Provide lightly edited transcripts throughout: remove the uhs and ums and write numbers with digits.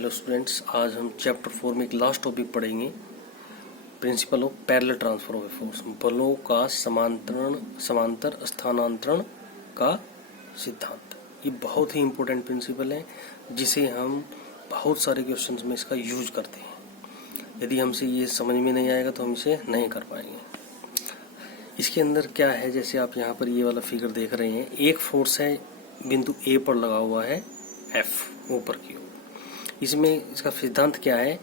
Hello students, आज हम chapter 4 में एक लास्ट टॉपिक पढ़ेंगे, principle of parallel transfer of force, बलों का समांतर स्थानांतरण का सिद्धांत। ये बहुत ही इम्पोर्टेंट प्रिंसिपल है जिसे हम बहुत सारे क्वेश्चंस में इसका यूज करते हैं। यदि हमसे ये समझ में नहीं आएगा तो हम इसे नहीं कर पाएंगे। इसके अंदर क्या है, जैसे आप यहाँ पर ये वाला फिगर देख रहे हैं, एक फोर्स है बिंदु ए पर लगा हुआ है एफ ऊपर की ओर। इसमें इसका सिद्धांत क्या है,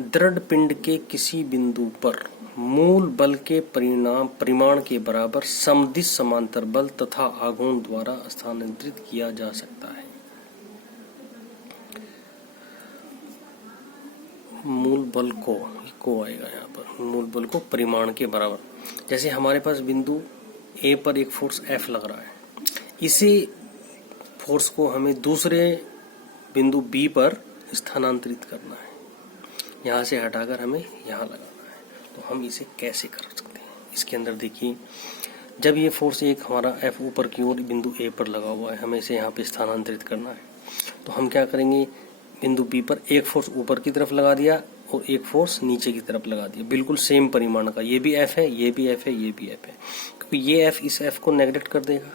दृढ़ पिंड के किसी बिंदु पर मूल बल के परिमाण के बराबर समदिश समांतर बल तथा आघूर्ण द्वारा स्थानांतरित किया जा सकता है। मूल बल को आएगा यहाँ पर, मूल बल को परिमाण के बराबर। जैसे हमारे पास बिंदु ए पर एक फोर्स एफ लग रहा है, इसी फोर्स को हमें दूसरे बिंदु बी पर स्थानांतरित करना है। यहाँ से हटाकर हमें यहाँ लगाना है। तो हम इसे कैसे कर सकते हैं, इसके अंदर देखिए, जब ये फोर्स एक हमारा एफ ऊपर की ओर बिंदु ए पर लगा हुआ है, हमें इसे यहाँ पे स्थानांतरित करना है। तो हम क्या करेंगे, बिंदु बी पर एक फोर्स ऊपर की तरफ लगा दिया और एक फोर्स नीचे की तरफ लगा दिया, बिल्कुल सेम परिमाण का। ये भी एफ है, ये भी एफ है, ये भी एफ है, क्योंकि ये एफ इस एफ को नेगलेक्ट कर देगा।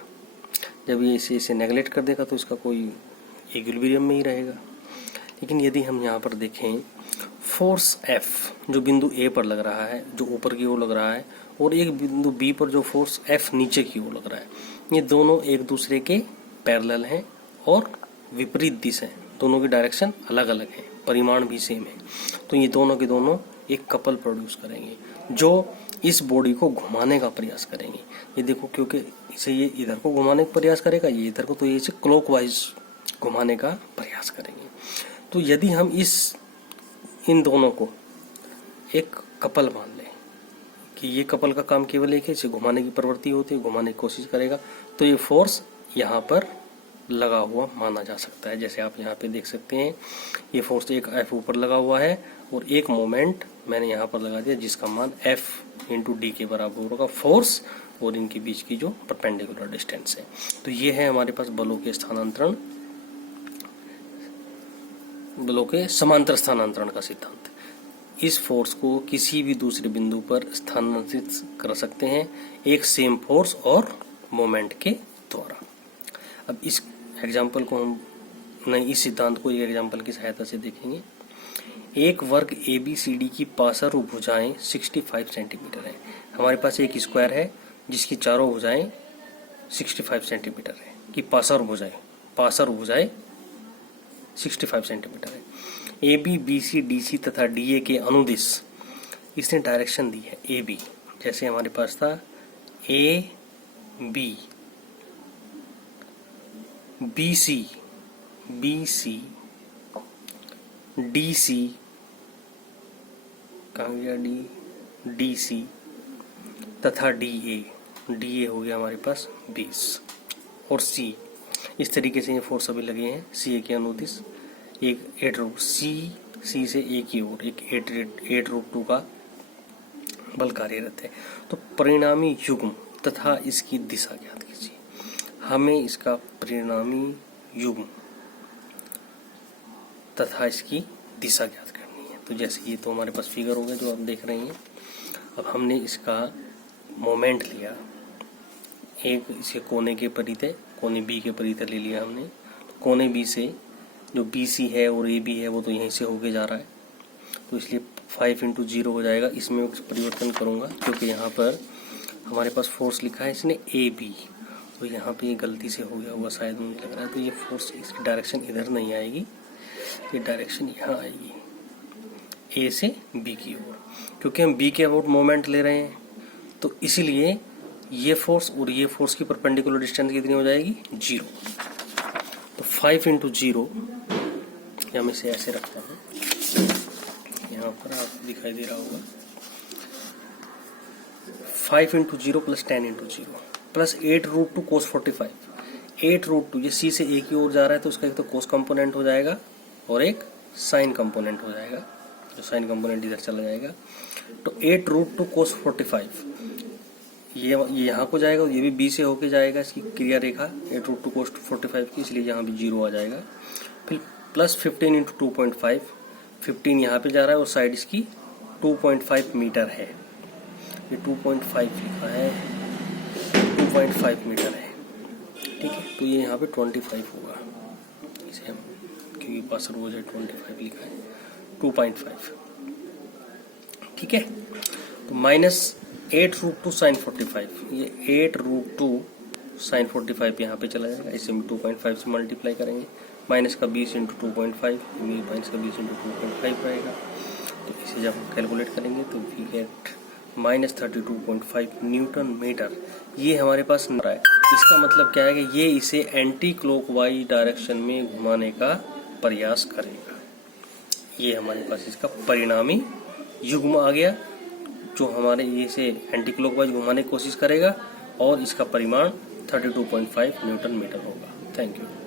जब ये इसे नेगलेक्ट कर देगा तो इसका कोई इक्विलिब्रियम में ही रहेगा। लेकिन यदि हम यहाँ पर देखें, फोर्स F जो बिंदु A पर लग रहा है, जो ऊपर की ओर लग रहा है, और एक बिंदु B पर जो फोर्स F नीचे की ओर लग रहा है, ये दोनों एक दूसरे के पैरेलल हैं और विपरीत दिशा हैं। दोनों की डायरेक्शन अलग अलग है, परिमाण भी सेम है। तो ये दोनों के दोनों एक कपल प्रोड्यूस करेंगे जो इस बॉडी को घुमाने का प्रयास करेंगे। ये देखो, क्योंकि इसे ये इधर को घुमाने का प्रयास करेगा, ये इधर को, तो ये इसे क्लॉकवाइज घुमाने का प्रयास करेंगे। तो यदि हम इन दोनों को एक कपल मान लें कि ये कपल का काम केवल एक है, इसे घुमाने की प्रवृत्ति होती है, घुमाने की कोशिश करेगा, तो ये फोर्स यहाँ पर लगा हुआ माना जा सकता है। जैसे आप यहाँ पे देख सकते हैं, ये फोर्स एक एफ ऊपर लगा हुआ है और एक मोमेंट मैंने यहाँ पर लगा दिया जिसका मान एफ इंटू डी के बराबर होगा, फोर्स और इनके बीच की जो परपेंडिकुलर डिस्टेंस है। तो ये है हमारे पास बलों के समांतर स्थानांतरण का सिद्धांत। इस फोर्स को किसी भी दूसरे बिंदु पर स्थानांतरित कर सकते हैं एक सेम फोर्स और मोमेंट के द्वारा। अब इस एग्जांपल को इस सिद्धांत को एक एग्जांपल की सहायता से देखेंगे। एक वर्ग ABCD की पार्श्व भुजाएं 65 सेंटीमीटर है। हमारे पास एक स्क्वायर है जिसकी चारों भुजाएं 65 सेंटीमीटर है, कि पार्श्व भुजाएं 65 सेंटीमीटर है। AB, BC, DC तथा DA के अनुदिश इसने डायरेक्शन दी है AB। जैसे हमारे पास था AB, BC, DC, कहाँ गया DC तथा DA हो गया हमारे पास 20 और C। इस तरीके से ये फोर्स अभी लगे हैं CA के अनुदिश। एक 8√C से A की ओर एक 8√2 का बल कार्यरत है। तो परिणामी युग्म तथा इसकी दिशा ज्ञात कीजिए। हमें इसका परिणामी युग्म तथा इसकी दिशा ज्ञात करनी है। तो जैसे ये तो हमारे पास फिगर हो गया जो आप देख रहे हैं। अब हमने इसका मोमेंट लिया, एक इसे कोने के परितः, कोने B के परितः ले लिया हमने। कोने B से जो BC है और AB है वो तो यहीं से होके जा रहा है, तो इसलिए 5 इंटू 0 हो जाएगा। इसमें परिवर्तन करूंगा क्योंकि यहाँ पर हमारे पास फोर्स लिखा है इसने AB, तो यहाँ पे ये गलती से हो गया हुआ शायद मुझे लग रहा है। तो ये फोर्स, इसकी डायरेक्शन इधर नहीं आएगी, ये डायरेक्शन यहाँ आएगी A से B की ओर। क्योंकि हम B के अबाउट मोमेंट ले रहे हैं तो इसीलिए ये फोर्स और ये फोर्स की परपेंडिकुलर डिस्टेंस कितनी हो जाएगी, 0। तो 5 इंटू 0, या मैं इसे ऐसे रखता हूँ, यहाँ पर आपको दिखाई दे रहा होगा, 5 into 0 plus 10 into 0 plus 8√2 cos 45। 8√2 ये C से A की ओर जा रहा है तो उसका एक तो कोस कंपोनेंट हो जाएगा और एक साइन कंपोनेंट हो जाएगा, जो साइन कंपोनेंट इधर चला जाएगा। तो 8√2 cos 45 ये यहाँ को जाएगा, ये भी B से होके जाएगा, इसकी क्रिया रेखा 8√2 cos 45 की, इसलिए यहाँ भी 0 आ जाएगा। फिर प्लस 15 इंटू 2.5, 15 यहाँ पे जा रहा है और साइड इसकी 2.5 मीटर है। ये 2.5 लिखा है, 2.5 मीटर है, ठीक है। तो ये यहाँ पे 25 होगा, इसे हम क्योंकि पास रोज है 25 लिखा है, 2.5, ठीक है। तो -8√2 sin 45, ये 8√2 sin 45 यहाँ पे चला जाएगा, इसे हम 2.5 से मल्टीप्लाई करेंगे, माइनस का 20 इंटू 2.5, माइनस का 20 इंटू 2.5 रहेगा। तो इसे जब हम कैलकुलेट करेंगे तो वी गेट -32.5 न्यूटन मीटर। ये हमारे पास रहा है। इसका मतलब क्या है कि ये इसे एंटी क्लॉकवाइज डायरेक्शन में घुमाने का प्रयास करेगा। ये हमारे पास इसका परिणामी युग्म आ गया, जो हमारे इसे एंटी क्लॉकवाइज घुमाने की कोशिश करेगा, और इसका परिमाण 32.5 न्यूटन मीटर होगा। Thank you.